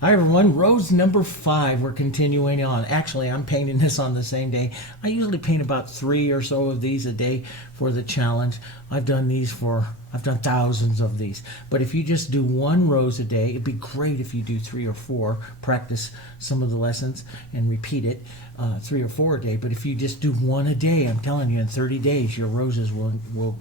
Hi everyone, rose number 5. We're continuing on. Actually, I'm painting this on the same day. I usually paint about 3 or so of these a day for the challenge. I've done thousands of these. But if you just do 1 rose a day, it'd be great if you do 3 or 4. Practice some of the lessons and repeat it 3 or 4 a day. But if you just do 1 a day, I'm telling you, in 30 days, your roses will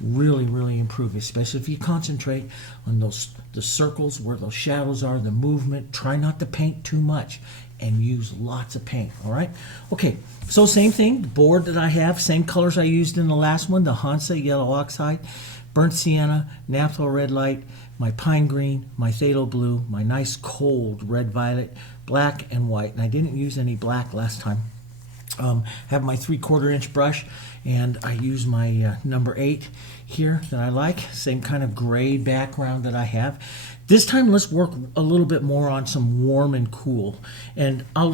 really improve, especially if you concentrate on the circles where those shadows are, the movement. Try not to paint too much and use lots of paint. All right, okay, so same thing, the board that I have, same colors I used in the last one, the Hansa yellow oxide, burnt sienna, naphtha red light, my pine green, my phthalo blue, my nice cold red violet, black and white. And I didn't use any black last time. Have my 3/4 inch brush, and I use my number 8 here that I like. Same kind of gray background that I have. This time let's work a little bit more on some warm and cool, and I'll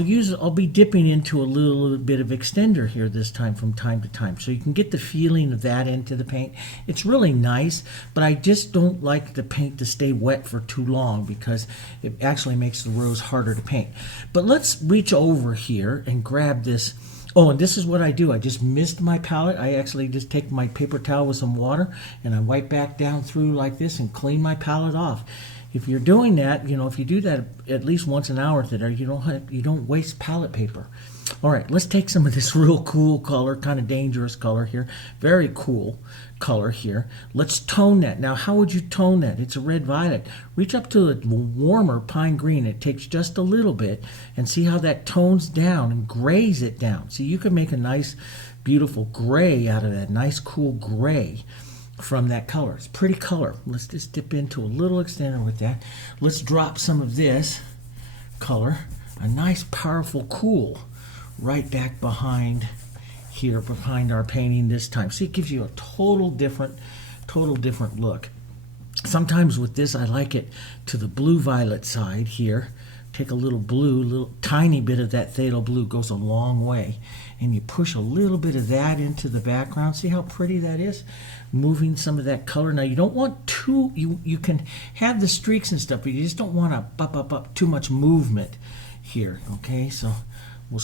be dipping into a little bit of extender here this time from time to time, so you can get the feeling of that into the paint. It's really nice, but I just don't like the paint to stay wet for too long because it actually makes the rose harder to paint. But let's reach over here and grab this. Oh, and this is what I do. I just mist my palette. I actually just take my paper towel with some water and I wipe back down through like this and clean my palette off. If you're doing that, if you do that at least once an hour today, you don't waste palette paper. All right, let's take some of this real cool color, kind of dangerous color here. Very cool color here. Let's tone that. Now, how would you tone that? It's a red violet. Reach up to a warmer pine green. It takes just a little bit, and see how that tones down and grays it down. See, you can make a nice, beautiful gray out of that. Nice, cool gray from that color. It's pretty color. Let's just dip into a little extender with that. Let's drop some of this color, a nice, powerful, cool, right back behind here, behind our painting this time. See, it gives you a total different look. Sometimes with this, I like it to the blue violet side here. Take a little blue, little tiny bit of that phthalo blue, goes a long way, and you push a little bit of that into the background. See how pretty that is? Moving some of that color. Now, you don't want too, you can have the streaks and stuff, but you just don't want to up too much movement here. Okay, so we'll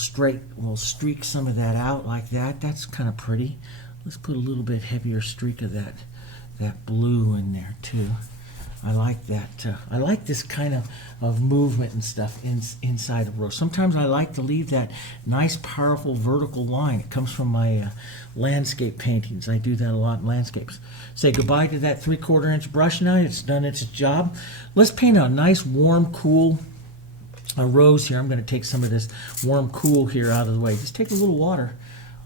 streak some of that out like that. That's kind of pretty. Let's put a little bit heavier streak of that blue in there too. I like that. I like this kind of movement and stuff inside of rose. Sometimes I like to leave that nice, powerful vertical line. It comes from my landscape paintings. I do that a lot in landscapes. Say goodbye to that 3/4 inch brush now. It's done its job. Let's paint a nice, warm, cool rose here. I'm going to take some of this warm, cool here out of the way. Just take a little water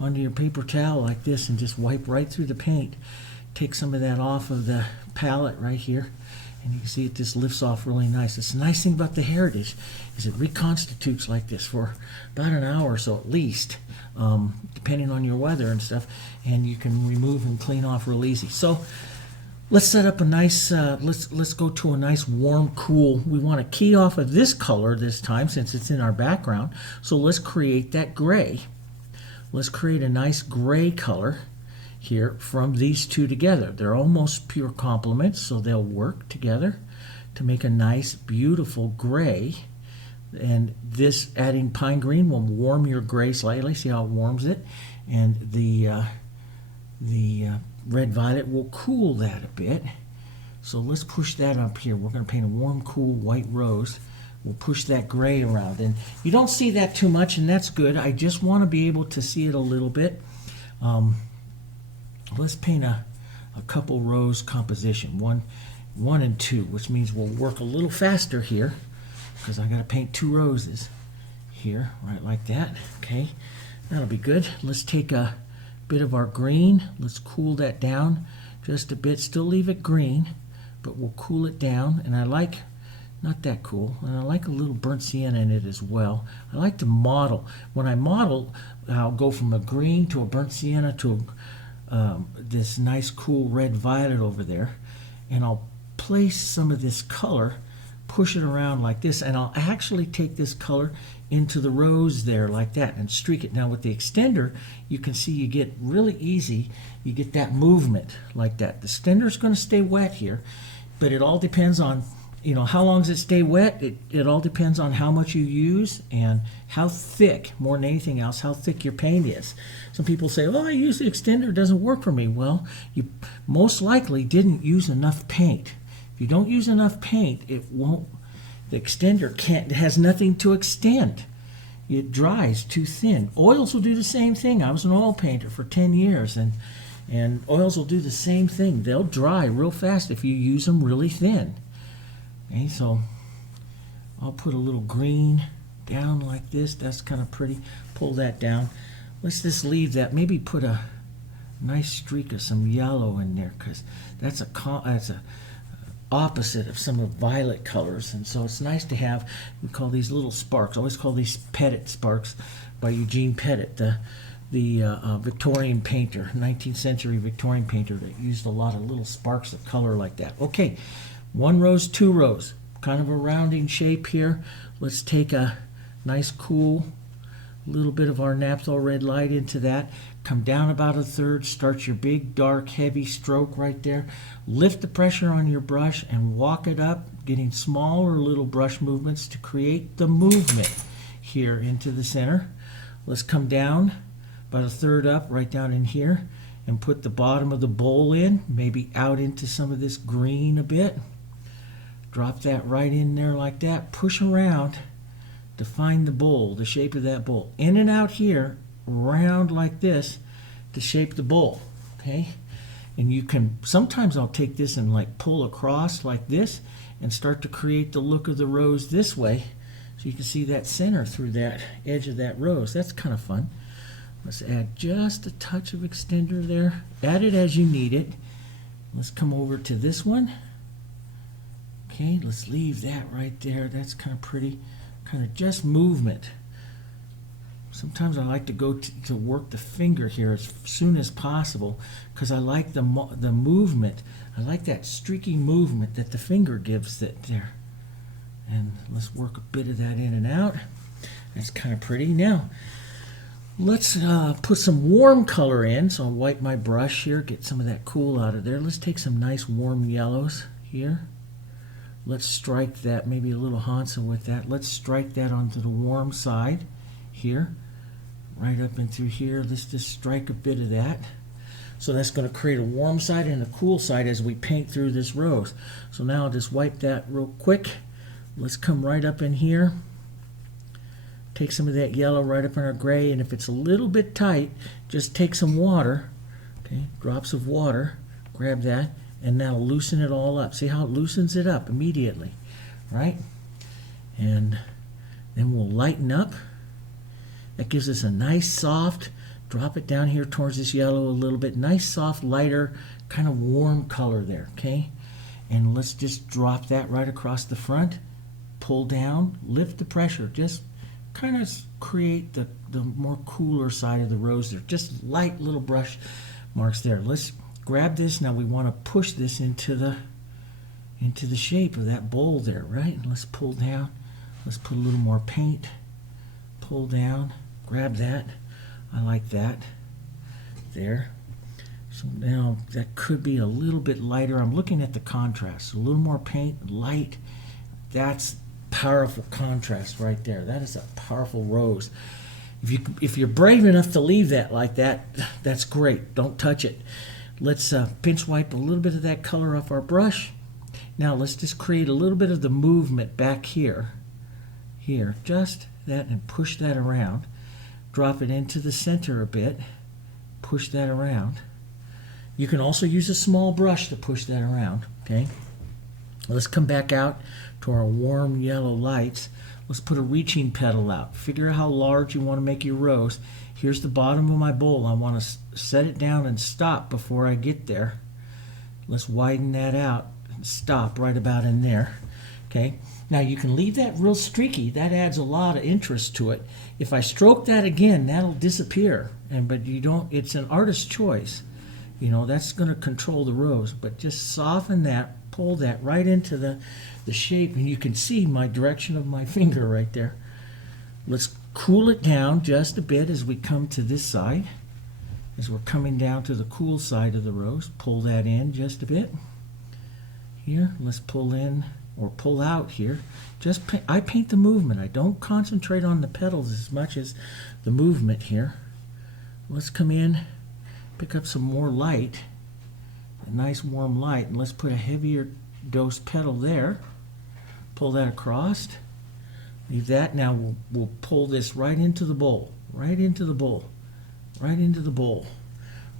onto your paper towel like this and just wipe right through the paint. Take some of that off of the palette right here. And you can see it just lifts off really nice. It's a nice thing about the Heritage is it reconstitutes like this for about an hour or so at least, depending on your weather and stuff, and you can remove and clean off real easy. So let's set up a nice, let's go to a nice warm, cool. We want to key off of this color this time since it's in our background. So let's create that gray. Let's create a nice gray color here from these two together. They're almost pure complements, so they'll work together to make a nice, beautiful gray. And this adding pine green will warm your gray slightly. See how it warms it? And the red violet will cool that a bit. So let's push that up here. We're going to paint a warm, cool white rose. We'll push that gray around. And you don't see that too much, and that's good. I just want to be able to see it a little bit. Let's paint a couple rows composition, one and 2, which means we'll work a little faster here because I got to paint 2 roses here, right like that. Okay, that'll be good. Let's take a bit of our green. Let's cool that down just a bit. Still leave it green, but we'll cool it down. And I like, not that cool, and I like a little burnt sienna in it as well. I like to model. When I model, I'll go from a green to a burnt sienna to this nice cool red violet over there, and I'll place some of this color, push it around like this, and I'll actually take this color into the rose there like that and streak it. Now with the extender, you can see you get really easy, you get that movement like that. The extender is going to stay wet here, but it all depends on You know, how long does it stay wet? It all depends on how much you use and how thick, more than anything else, how thick your paint is. Some people say, "Oh, I use the extender, it doesn't work for me." Well, you most likely didn't use enough paint. If you don't use enough paint, it won't. The extender can't. It has nothing to extend. It dries too thin. Oils will do the same thing. I was an oil painter for 10 years, and oils will do the same thing. They'll dry real fast if you use them really thin. Okay, so I'll put a little green down like this. That's kind of pretty. Pull that down. Let's just leave that. Maybe put a nice streak of some yellow in there, because that's a opposite of some of violet colors, and so it's nice to have. We call these little sparks. I always call these Pettit sparks, by Eugene Pettit, the Victorian painter, 19th century Victorian painter that used a lot of little sparks of color like that. Okay. 1 rows, 2 rows, kind of a rounding shape here. Let's take a nice cool little bit of our naphthol red light into that. Come down about a third, start your big, dark, heavy stroke right there. Lift the pressure on your brush and walk it up, getting smaller little brush movements to create the movement here into the center. Let's come down about a third up, right down in here, and put the bottom of the bowl in, maybe out into some of this green a bit. Drop that right in there like that. Push around to find the bowl, the shape of that bowl. In and out here, round like this to shape the bowl. Okay? And you can, sometimes I'll take this and like pull across like this and start to create the look of the rose this way, so you can see that center through that edge of that rose. That's kind of fun. Let's add just a touch of extender there. Add it as you need it. Let's come over to this one. Okay, let's leave that right there. That's kind of pretty, kind of just movement. Sometimes I like to go to work the finger here as soon as possible, because I like the movement. I like that streaky movement that the finger gives it there. And let's work a bit of that in and out. That's kind of pretty. Now, let's put some warm color in. So I'll wipe my brush here, get some of that cool out of there. Let's take some nice warm yellows here. Let's strike that, maybe a little Hansa with that. Let's strike that onto the warm side here, right up and through here. Let's just strike a bit of that. So that's going to create a warm side and a cool side as we paint through this rose. So now I'll just wipe that real quick. Let's come right up in here. Take some of that yellow right up in our gray, and if it's a little bit tight, just take some water, okay, drops of water, grab that, and now loosen it all up. See how it loosens it up immediately, right? And then we'll lighten up. That gives us a nice soft, drop it down here towards this yellow a little bit, nice soft, lighter, kind of warm color there, okay? And let's just drop that right across the front, pull down, lift the pressure, just kind of create the more cooler side of the rose there. Just light little brush marks there. Let's grab this. Now we want to push this into the shape of that bowl there, right? And let's pull down. Let's put a little more paint. Pull down. Grab that. I like that. There. So now that could be a little bit lighter. I'm looking at the contrast. So a little more paint, light. That's powerful contrast right there. That is a powerful rose. If you're brave enough to leave that like that, that's great. Don't touch it. Let's pinch wipe a little bit of that color off our brush. Now let's just create a little bit of the movement back here. Here, just that, and push that around. Drop it into the center a bit. Push that around. You can also use a small brush to push that around, okay? Let's come back out to our warm yellow lights. Let's put a reaching petal out. Figure out how large you want to make your rose. Here's the bottom of my bowl. I want to set it down and stop before I get there. Let's widen that out and stop right about in there. Okay. Now you can leave that real streaky. That adds a lot of interest to it. If I stroke that again, that'll disappear. But you don't. It's an artist's choice. You know, that's going to control the rose. But just soften that. Pull that right into the shape, and you can see my direction of my finger right there. Let's cool it down just a bit as we come to this side. As we're coming down to the cool side of the rose, pull that in just a bit. Here, let's pull in or pull out here. Just I paint the movement. I don't concentrate on the petals as much as the movement here. Let's come in, pick up some more light, a nice warm light, and let's put a heavier dose petal there. Pull that across. Leave that. Now we'll pull this right into the bowl, right into the bowl, right into the bowl,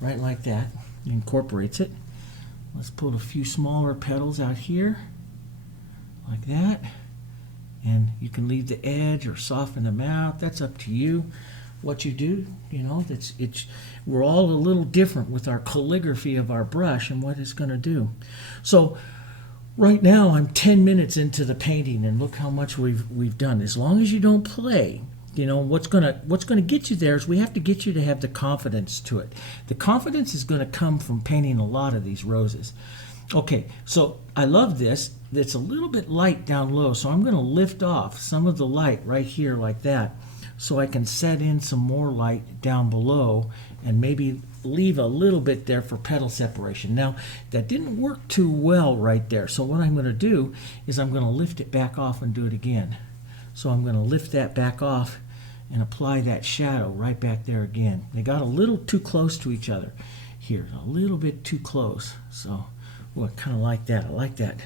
right like that. It incorporates it. Let's pull a few smaller petals out here, like that. And you can leave the edge or soften them out. That's up to you. What you do, you know, we're all a little different with our calligraphy of our brush and what it's going to do. So right now I'm 10 minutes into the painting, and look how much we've done. As long as you don't play, you know, what's gonna get you there is we have to get you to have the confidence to it. The confidence is going to come from painting a lot of these roses. Okay, so I love this. It's a little bit light down low, so I'm going to lift off some of the light right here like that, so I can set in some more light down below and maybe leave a little bit there for petal separation. Now, that didn't work too well right there, so what I'm going to do is I'm going to lift it back off and do it again. So I'm going to lift that back off and apply that shadow right back there again. They got a little too close to each other here, a little bit too close. So, well, I kind of like that. I like that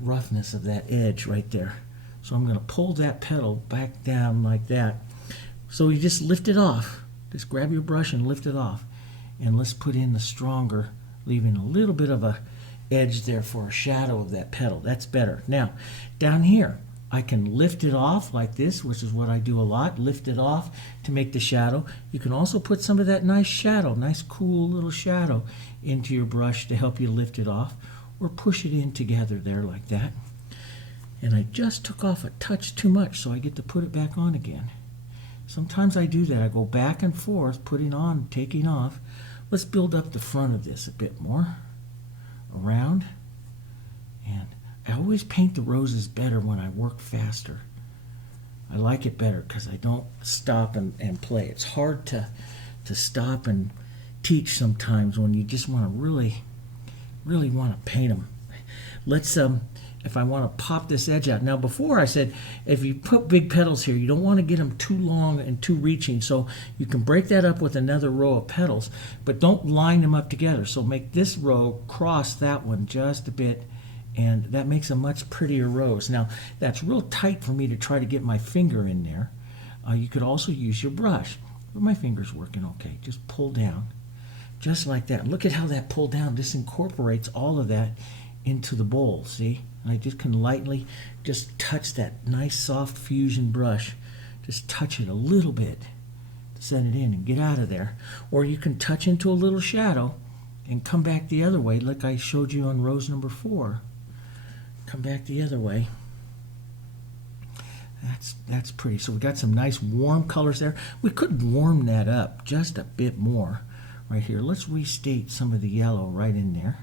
roughness of that edge right there. So I'm going to pull that petal back down like that. So you just lift it off. Just grab your brush and lift it off. And let's put in the stronger, leaving a little bit of a edge there for a shadow of that petal. That's better. Now, down here, I can lift it off like this, which is what I do a lot. Lift it off to make the shadow. You can also put some of that nice shadow, nice cool little shadow into your brush to help you lift it off, or push it in together there like that. And I just took off a touch too much, so I get to put it back on again. Sometimes I do that. I go back and forth, putting on, taking off. Let's build up the front of this a bit more, around. And I always paint the roses better when I work faster. I like it better because I don't stop and play. It's hard to stop and teach sometimes when you just want to really want to paint them. Let's if I want to pop this edge out. Now, before I said if you put big petals here, you don't want to get them too long and too reaching, so you can break that up with another row of petals, but don't line them up together. So make this row cross that one just a bit, and that makes a much prettier rose. Now, that's real tight for me to try to get my finger in there. You could also use your brush, but my finger's working okay. Just pull down, just like that. Look at how that pulled down. This incorporates all of that into the bowl, see? And I just can lightly just touch that nice soft fusion brush. Just touch it a little bit to set it in and get out of there. Or you can touch into a little shadow and come back the other way like I showed you on rose number 4. Come back the other way. That's pretty. So we got some nice warm colors there. We could warm that up just a bit more right here. Let's restate some of the yellow right in there.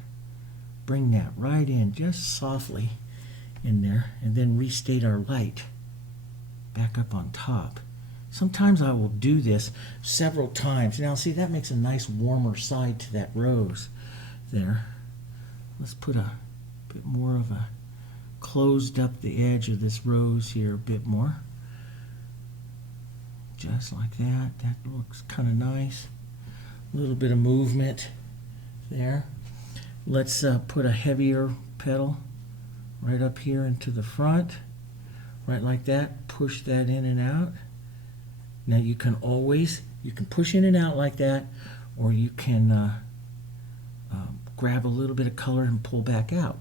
Bring that right in just softly in there, and then restate our light back up on top. Sometimes I will do this several times. Now see, that makes a nice warmer side to that rose there. Let's put a bit more of a closed up the edge of this rose here a bit more. Just like that. That looks kind of nice. A little bit of movement there. Let's put a heavier petal right up here into the front, right like that. Push that in and out. Now you can push in and out like that, or you can grab a little bit of color and pull back out.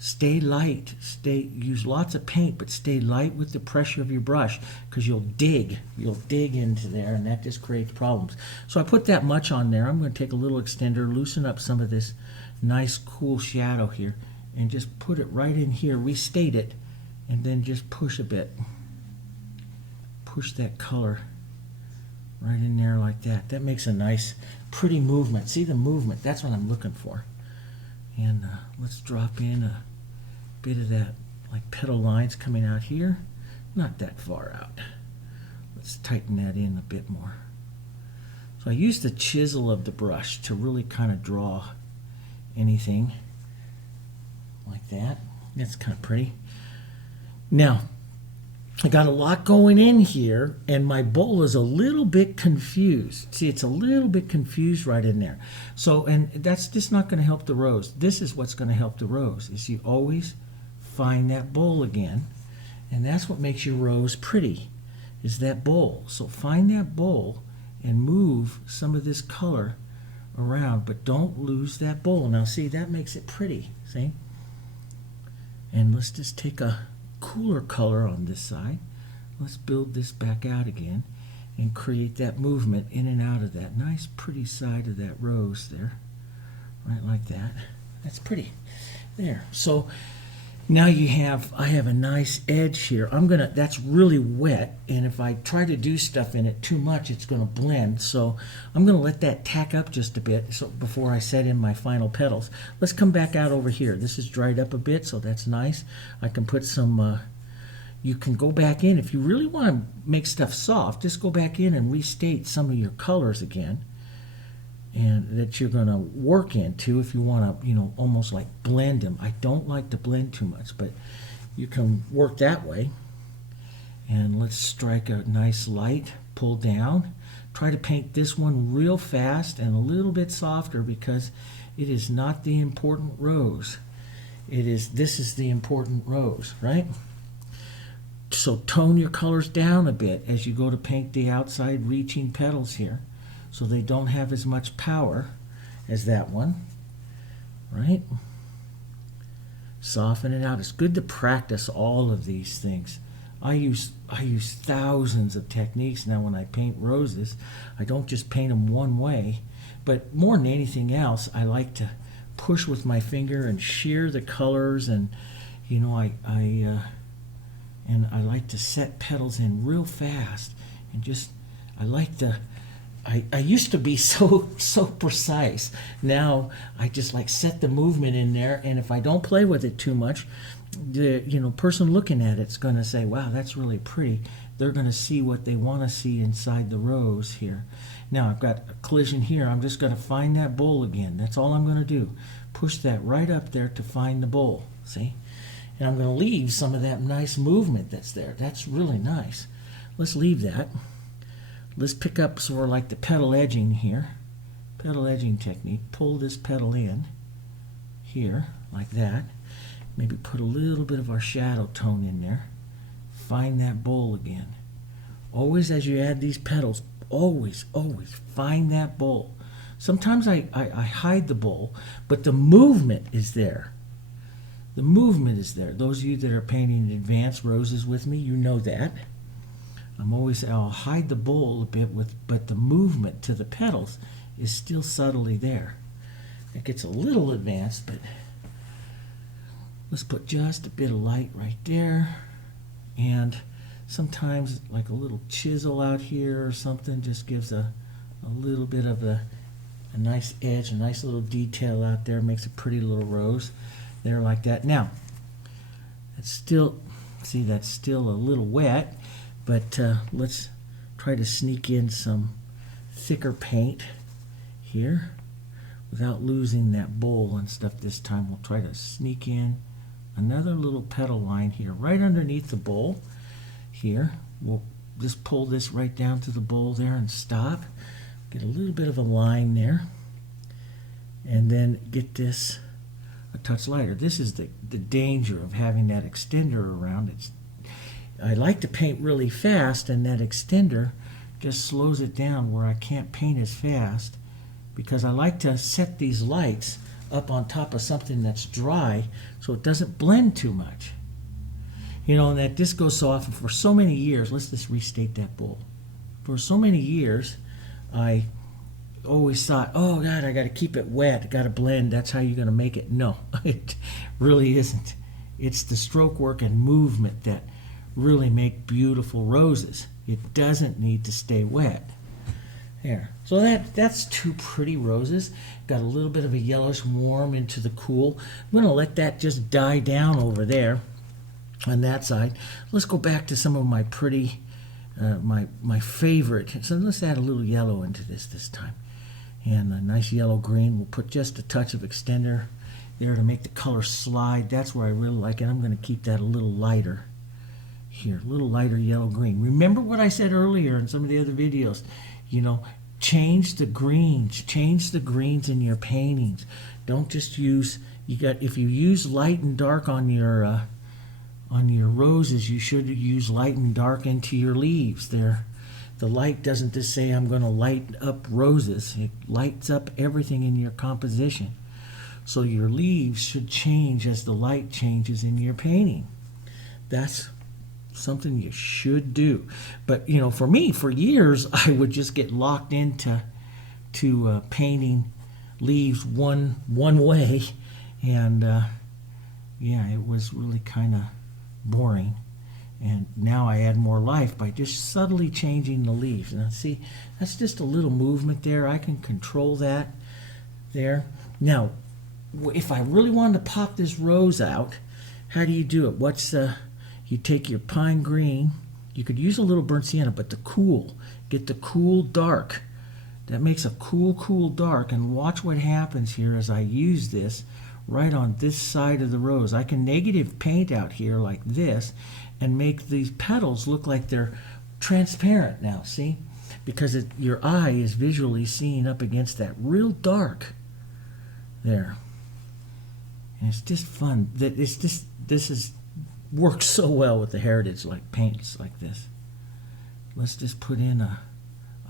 Stay light. Use lots of paint, but stay light with the pressure of your brush, because you'll dig into there, and that just creates problems. So I put that much on there. I'm going to take a little extender, loosen up some of this nice cool shadow here, and just put it right in here, restate it, and then just push a bit. Push that color right in there like that. That makes a nice, pretty movement. See the movement? That's what I'm looking for. And let's drop in a bit of that, like petal lines coming out here. Not that far out. Let's tighten that in a bit more. So I use the chisel of the brush to really kind of draw anything like that. That's kind of pretty. Now, I got a lot going in here, and my bowl is a little bit confused. See, it's a little bit confused right in there. So, and that's just not going to help the rose. This is what's going to help the rose, is you always find that bowl again, and that's what makes your rose pretty, is that bowl. So find that bowl and move some of this color around, but don't lose that bowl. Now see, that makes it pretty, see? And let's just take a cooler color on this side. Let's build this back out again and create that movement in and out of that nice pretty side of that rose there, right like that. That's pretty there. So now I have a nice edge here. That's really wet, and if I try to do stuff in it too much, it's gonna blend. So I'm gonna let that tack up just a bit before I set in my final petals. Let's come back out over here. This is dried up a bit, so that's nice. I can put some, you can go back in. If you really wanna make stuff soft, just go back in and restate some of your colors again, and that you're going to work into if you want to, almost like blend them. I don't like to blend too much, but you can work that way. And let's strike a nice light, pull down. Try to paint this one real fast and a little bit softer, because it is not the important rose. This is the important rose, right? So tone your colors down a bit as you go to paint the outside reaching petals here, so they don't have as much power as that one, right? Soften it out. It's good to practice all of these things. I use thousands of techniques now when I paint roses. I don't just paint them one way, but more than anything else, I like to push with my finger and shear the colors, and I like to set petals in real fast, and I used to be so precise. Now I just like set the movement in there, and if I don't play with it too much, the person looking at it's going to say, wow, that's really pretty. They're going to see what they want to see inside the rose here. Now I've got a collision here. I'm just going to find that bowl again. That's all I'm going to do. Push that right up there to find the bowl, see? And I'm going to leave some of that nice movement that's there. That's really nice. Let's leave that. Let's pick up sort of like the petal edging here. Petal edging technique. Pull this petal in here like that. Maybe put a little bit of our shadow tone in there. Find that bowl again. Always as you add these petals, always find that bowl. Sometimes I hide the bowl, but the movement is there. The movement is there. Those of you that are painting advanced roses with me, you know that. I'll hide the bowl a bit but the movement to the petals is still subtly there. It gets a little advanced, but let's put just a bit of light right there, and sometimes like a little chisel out here or something just gives a little bit of a nice edge, a nice little detail out there, makes a pretty little rose there like that. Now, that's still a little wet, but let's try to sneak in some thicker paint here without losing that bowl and stuff this time. We'll try to sneak in another little petal line here right underneath the bowl here. We'll just pull this right down to the bowl there and stop. Get a little bit of a line there, and then get this a touch lighter. This is the danger of having that extender around. I like to paint really fast, and that extender just slows it down where I can't paint as fast, because I like to set these lights up on top of something that's dry so it doesn't blend too much. And that this goes so often. For so many years, let's just restate that bowl. For so many years, I always thought, oh God, I got to keep it wet, I got to blend, that's how you're going to make it. No, it really isn't. It's the stroke work and movement that really make beautiful roses. It doesn't need to stay wet. There. So that's two pretty roses. Got a little bit of a yellowish warm into the cool. I'm going to let that just die down over there on that side. Let's go back to some of my pretty, my favorite. So let's add a little yellow into this time. And a nice yellow green. We'll put just a touch of extender there to make the color slide. That's where I really like it. I'm going to keep that a little lighter here, a little lighter yellow-green. Remember what I said earlier in some of the other videos, you know, change the greens in your paintings. Don't just use, if you use light and dark on your roses, you should use light and dark into your leaves there. The light doesn't just say I'm going to light up roses. It lights up everything in your composition. So your leaves should change as the light changes in your painting. That's something you should do. But you know, for me, for years, I would just get locked into painting leaves one way, and yeah, it was really kind of boring. And now I add more life by just subtly changing the leaves. Now see, that's just a little movement there. I can control that there. Now, if I really wanted to pop this rose out, how do you do it? You take your pine green. You could use a little burnt sienna, but get the cool dark. That makes a cool dark. And watch what happens here as I use this right on this side of the rose. I can negative paint out here like this and make these petals look like they're transparent now, see? Because your eye is visually seeing up against that real dark there. And it's just fun. This works so well with the Heritage paints like this. Let's just put in a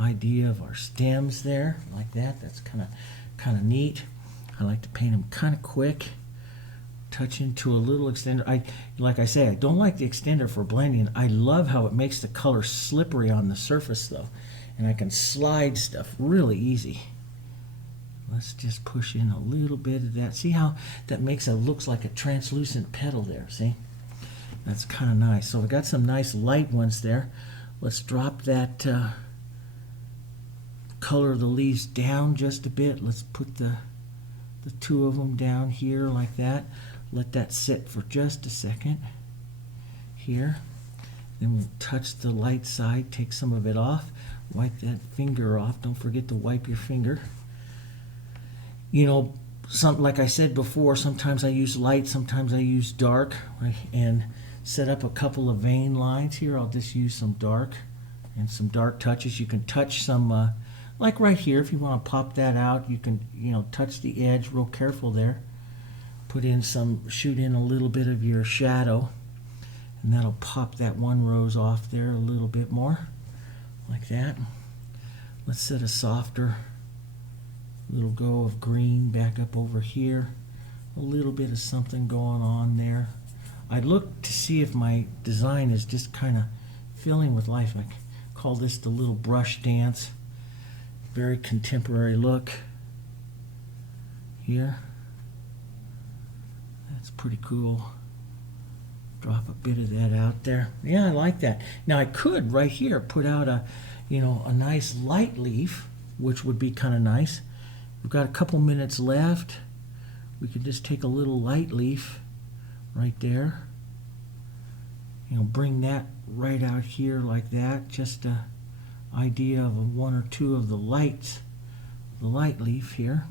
idea of our stems there like that. That's kind of neat. I like to paint them kind of quick. Touch into a little extender. Like I say, I don't like the extender for blending. I love how it makes the color slippery on the surface though, and I can slide stuff really easy. Let's just push in a little bit of that. See how that looks like a translucent petal there, see? That's kind of nice. So we got some nice light ones there. Let's drop that color of the leaves down just a bit. Let's put the two of them down here like that. Let that sit for just a second here. Then we'll touch the light side, take some of it off, wipe that finger off. Don't forget to wipe your finger. You know, like I said before, sometimes I use light, sometimes I use dark, right? And set up a couple of vein lines here. I'll just use some dark and some dark touches. You can touch some, like right here, if you want to pop that out, you can, touch the edge real careful there. Shoot in a little bit of your shadow, and that'll pop that one rose off there a little bit more, like that. Let's set a softer little go of green back up over here. A little bit of something going on there. I look to see if my design is just kind of filling with life. I call this the little brush dance. Very contemporary look here. That's pretty cool. Drop a bit of that out there. Yeah, I like that. Now I could right here put out a nice light leaf, which would be kind of nice. We've got a couple minutes left. We could just take a little light leaf right there. Bring that right out here like that. Just a idea of one or two of the light leaf here.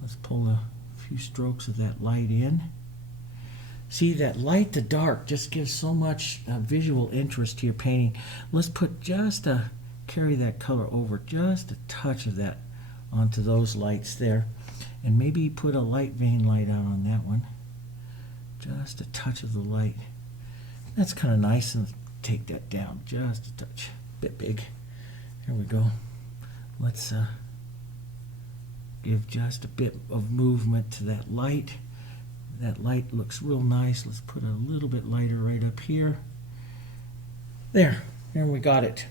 Let's pull a few strokes of that light in. See, that light to dark just gives so much visual interest to your painting. Let's put carry that color over, just a touch of that onto those lights there. And maybe put a light vein light out on that one. Just a touch of the light. That's kind of nice, and take that down just a touch. Bit big. There we go. Let's give just a bit of movement to that light. That light looks real nice. Let's put a little bit lighter right up here. There we got it.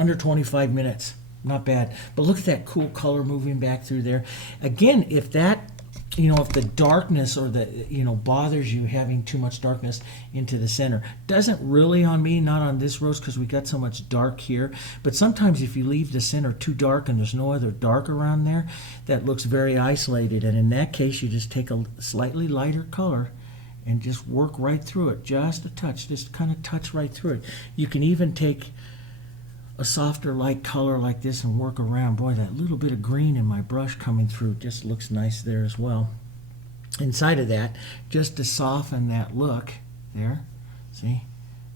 Under 25 minutes. Not bad. But look at that cool color moving back through there. Again, if that, if the darkness or the, bothers you, having too much darkness into the center, doesn't really on me, not on this rose because we got so much dark here. But sometimes if you leave the center too dark and there's no other dark around there, that looks very isolated. And in that case, you just take a slightly lighter color and just work right through it. Just a touch, just kind of touch right through it. You can even take a softer light color like this and work around. Boy, that little bit of green in my brush coming through just looks nice there as well. inside of that, just to soften that look there. See?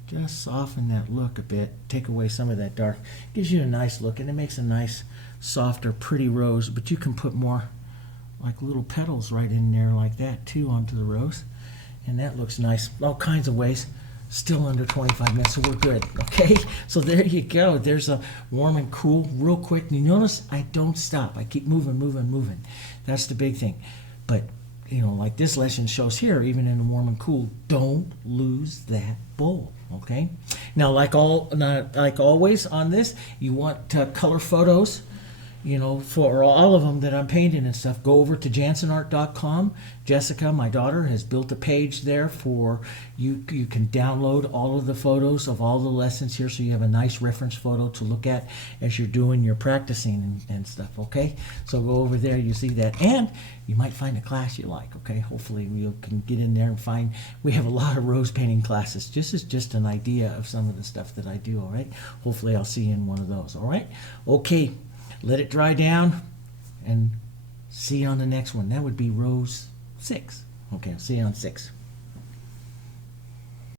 Just soften that look a bit, take away some of that dark. Gives you a nice look, and it makes a nice, softer, pretty rose. But you can put more like little petals right in there like that too onto the rose. And that looks nice all kinds of ways. Still under 25 minutes, so we're good, okay? So there you go. There's a warm and cool real quick. And you notice I don't stop. I keep moving, moving, moving. That's the big thing. But, you know, like this lesson shows here, even in a warm and cool, don't lose that bowl, okay? Now, like always on this, you want color photos. You know, for all of them that I'm painting and stuff, go over to janssenart.com. Jessica, my daughter, has built a page there for you. You can download all of the photos of all the lessons here, so you have a nice reference photo to look at as you're doing your practicing and stuff, okay? So go over there, you see that. And you might find a class you like, okay? Hopefully you can get in there and find, we have a lot of rose painting classes. Just an idea of some of the stuff that I do, all right? Hopefully I'll see you in one of those, all right? Okay. Let it dry down and see you on the next one. That would be rose 6. Okay, I'll see you on 6.